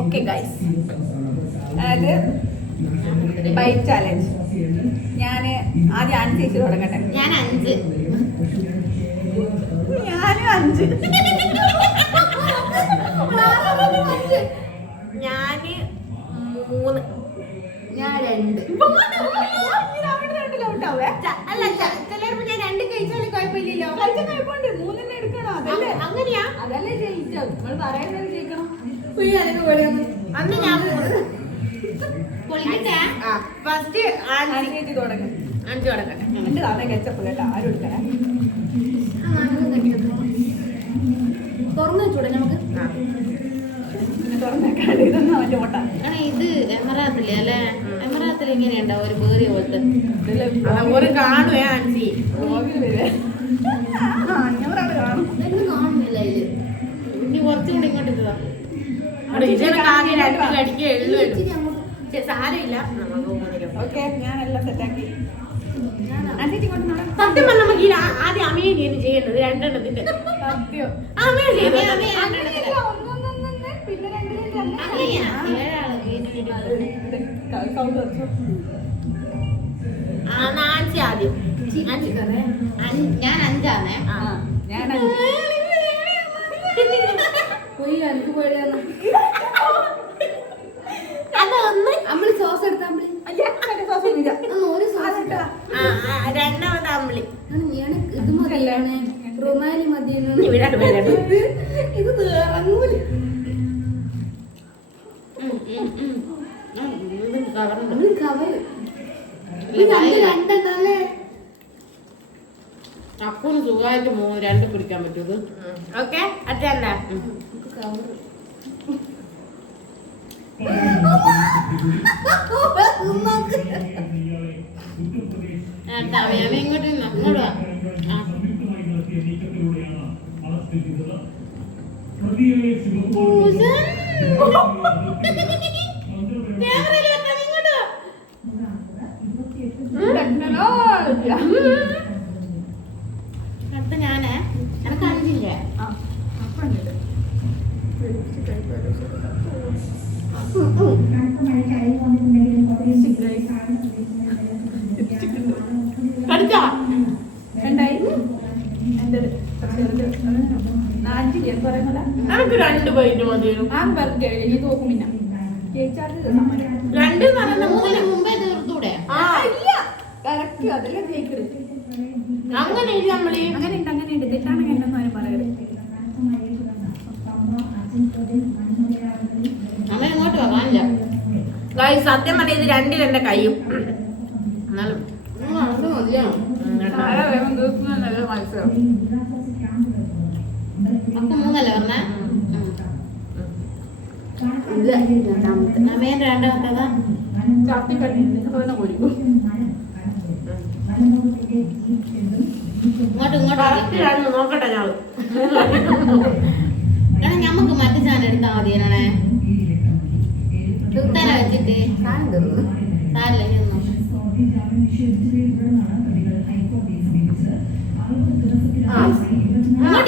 Okay guys, അത് byte challenge. ഞാൻ ആദ്യം 5 ചേച്ചി തുടങ്ങട്ടെ. ഞാൻ 5. ഞാനും 5. ഞാന് 3. ഞാൻ 2. അല്ല, ചിലപ്പോ ഞാൻ 2 കഴിച്ചാലും കുഴപ്പമില്ലല്ലോ. കുഴപ്പമുണ്ട്, 3 എടുക്കണോ? അതല്ലേ അങ്ങനെയാ? അതല്ലേ ജയിച്ചോ? നമ്മൾ പറയുന്നത് ജയിക്കണം. അന്ന് ഞാൻ 3. ഫസ്റ്റ് ചേച്ചി തുടങ്ങും. 5 തുടങ്ങട്ടെ. എന്റെ താമര കെച്ചപ്പ് കേട്ടോ, ആരും എടുക്കണേ. തുറന്നു വെച്ചൂടെ നമുക്ക്? തുറന്നേക്കാണ്ട് ഇതൊന്നും അവന്റെ ഓട്ട. ഇത് എമറാത്തില്ലേ അല്ലെ? എമറാത്തിൽ എങ്ങനെയുണ്ടാ ഒരു വേറിയ പോലത്തെ ഒരു കാണുവേ ആൻസി വരെ 500 കാണും. ഇതൊന്നും കാണുന്നില്ല ഇതില്. ഇനി കുറച്ചുകൂടി ഇങ്ങോട്ട് ഇതാ. സാരമില്ല, ഓക്കെ. ഞാനെല്ലാം സെറ്റാക്കി. സത്യം പറഞ്ഞാൽ നമുക്ക് ആദ്യം അമേനിയാണ് ചെയ്യേണ്ടത്. 2 എണ്ണത്തിന്റെ സത്യം പിന്നെ 4 ആദ്യം. ഞാൻ 5 ആണേ. ഞാൻ അമ്പിളി സോസ് എടുത്താ രണ്ടാമത്തെ അമ്പിളി ഇത് മതിയാണ്. റുമാലി മതിയാണ്. ഇത് ഇറങ്ങൂല. അപ്പൂന് സുഖമായിട്ട് 2 പിടിക്കാൻ പറ്റൂത്. ഓക്കെ, അതല്ല ഇങ്ങോട്ട് അടുത്ത ഞാനേ. എനക്ക് 5 പഠിച്ചാ രണ്ടായി. എന്റെ പറയുന്നില്ല. എനിക്ക് 2 പോയിട്ട് മതിയോ? ഞാൻ വെറുതെ ഈ തോക്കും. പിന്നെ ജയിച്ചാൽ 2 മുമ്പേ തീർത്തൂടെ? കറക്റ്റ് അതെല്ലാം ജയിക്കരുത്. അങ്ങനെ ഇല്ല നമ്മളീ അങ്ങനെയുണ്ട്. തെറ്റാണെങ്കിൽ എന്തെന്ന് ആരും പറയരുത്. അമ്മ ഇങ്ങോട്ട് വാങ്ങാനില്ല. സത്യം പറഞ്ഞ ഇത് 2 എന്റെ കയ്യും. എന്നാലും അത് മതിയോ? ആരാ വേഗം തീർക്കുന്നല്ല മത്സരം. അപ്പൊ 3 അല്ലേ പറഞ്ഞേ? അമ്മേൻ രണ്ടാമത്തേതാ. ചാത്തി കണ്ണി തന്നെ കൊടുക്കും. ഇങ്ങോട്ട് നോക്കട്ടെ ഞാള്. ഞമ്മക്ക് മറ്റു ചാനൽ എടുത്താ മതി. തുത്തന വെച്ചിട്ട് സാരില്ല ചെന്നു.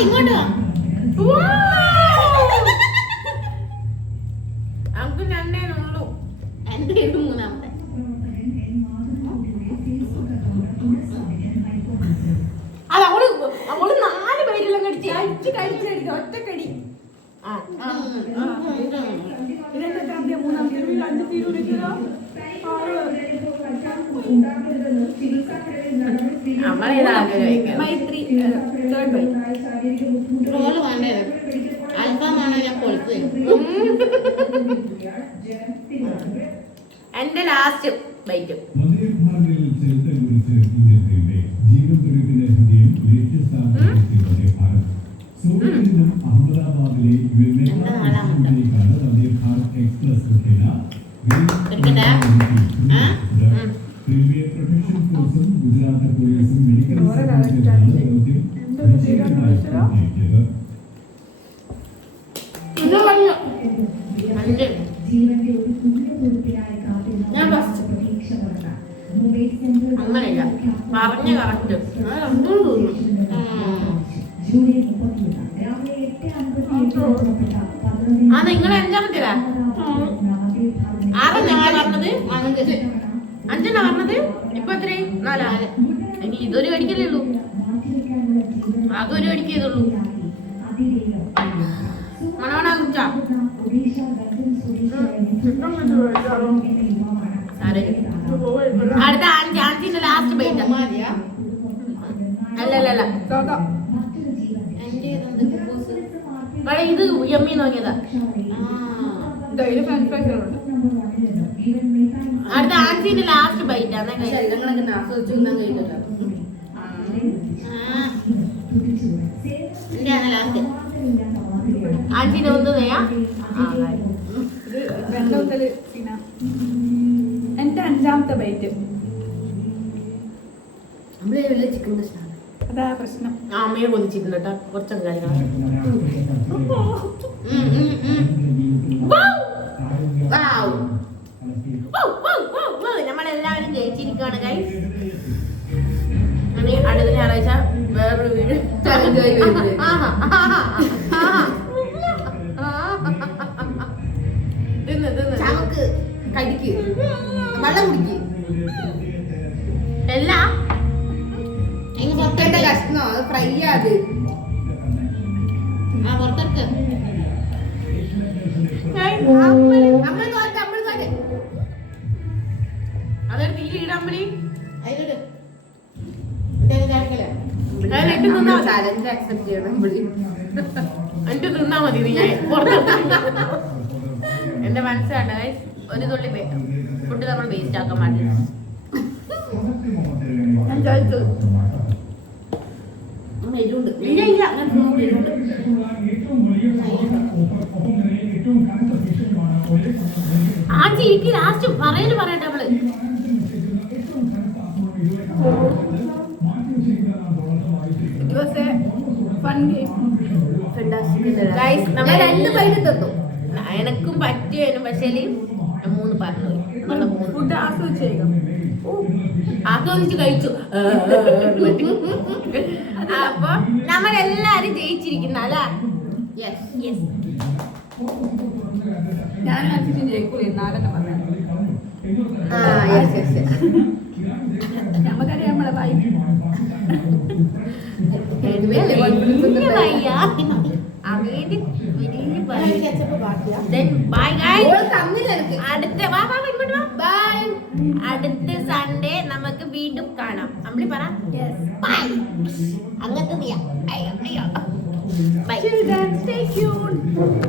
ഇങ്ങോട്ട് വാ. നമുക്ക് 2 ഉള്ളൂ. എന്റെ ഇത് 3ാമത്തെ. അത് അവള് 4 പേരെല്ലാം കടിച്ച് കഴിച്ചിട്ട് ഒറ്റക്കടി. ഇതെന്താ മൂന്നാമത്തെ 5 തീരുമാനിച്ചോ? മൈത്രി തേർഡ് ബൈ. റോള് വേണ്ടത് അൽഫാമാണോ ഞാൻ പൊളിച്ചു. എന്റെ ലാസ്റ്റ് ബൈറ്റ്. അങ്ങനെയില്ല, പറഞ്ഞ കറക്റ്റ്. ആ നിങ്ങൾ 5-ാമത്തിലാ? ആറെണ്ണ പറഞ്ഞത്? അഞ്ച്. അഞ്ചെണ്ണ പറഞ്ഞത്? ഇപ്പൊ എത്രയും? 4. ഇനി ഇതൊരു കടിക്കല്ലേ ഉള്ളൂ. അതൊരു കടിക്കതുള്ളൂ. മണവണ കുടിച്ചാ അടുത്ത ആൻസിന്റെ ലാസ്റ്റ് ബൈറ്റ്. മതിയാ? അല്ലല്ല സാധാ എൻ്റെ ഇതെന്ത് കുബൂസ്? ഇത് യമ്മി നോക്കിയതാ. ഇതിൽ ഫ്രഞ്ച് ഫ്രൈസുകളുണ്ട്. അടുത്ത ആൻസിന്റെ ലാസ്റ്റ് ബൈറ്റ് ആണ്. ശരീരങ്ങളൊക്കെ ആസ്വദിച്ചു തിന്നാൻ കഴിയുന്നില്ല. എൻ്റെ ലാസ്റ്റ്. ആൻസിന്റെ ഒന്ന് ചെയ്യാ. ഇത് രണ്ടാമത്തെ സീന. എന്റെ 5ാമത്തെ ബൈറ്റ്. നമ്മള് വലിയ ചിക്കൻ പ്രശ്നമാണ്. അതാ പ്രശ്നം. അമ്മയെ കൊതിച്ചിട്ടുണ്ട് കേട്ടോ കുറച്ചൊക്കെ കാര്യങ്ങൾ. നമ്മളെല്ലാവരും ജയിച്ചിരിക്കുകയാണ് ഗൈസ്. അടുത്ത ഞായറാഴ്ച വേറൊരു വീട് ചമക്ക് കടിക്ക് വെള്ളം കുടിക്ക്. എല്ലാം പൊട്ടേണ്ട കഷ്ണോ അത് ഫ്രൈ അത് പുറത്തെടുക്ക്. അതൊരു തീ ഇടാൻ പറ്റി. അതിലോട്ട് ചലഞ്ച് അക്സെപ്റ്റ് ചെയ്യണം. എനിക്ക് തിന്നാ മതി. നീ എന്റെ മനസ്സിലാണ്ട ഒരു തുള്ളി ഫുഡ് നമ്മൾ വേസ്റ്റ് ആക്കാൻ പാടില്ല. എരിവുണ്ട്. ഇല്ല ഇല്ല എരിവുണ്ട്. ആ ചീട്ടി ലാസ്റ്റ് പറയല് പറയട്ടെ നമ്മള്. It was a fun game. Guys, ഞാൻ 2 ബൈറ്റ് തന്നു. എനക്കും പറ്റിയതിനും പക്ഷേ 3 പറഞ്ഞു. ഫുഡ് ആസ്വദിച്ചേക്കാം. ആസ്വദിച്ച് കഴിച്ചു. അപ്പൊ നമ്മളെല്ലാരും ജയിച്ചിരിക്കുന്ന അല്ല. ഞാൻ അച്ഛൻ ജയിക്കൂല. 4 പറഞ്ഞു. നമുക്കറിയാം നമ്മളെ ഭായി. അടുത്ത സൺഡേ നമുക്ക് വീണ്ടും കാണാം. അമ്പിളി പറ അങ്ങനത്തെ by. Till then, stay tuned.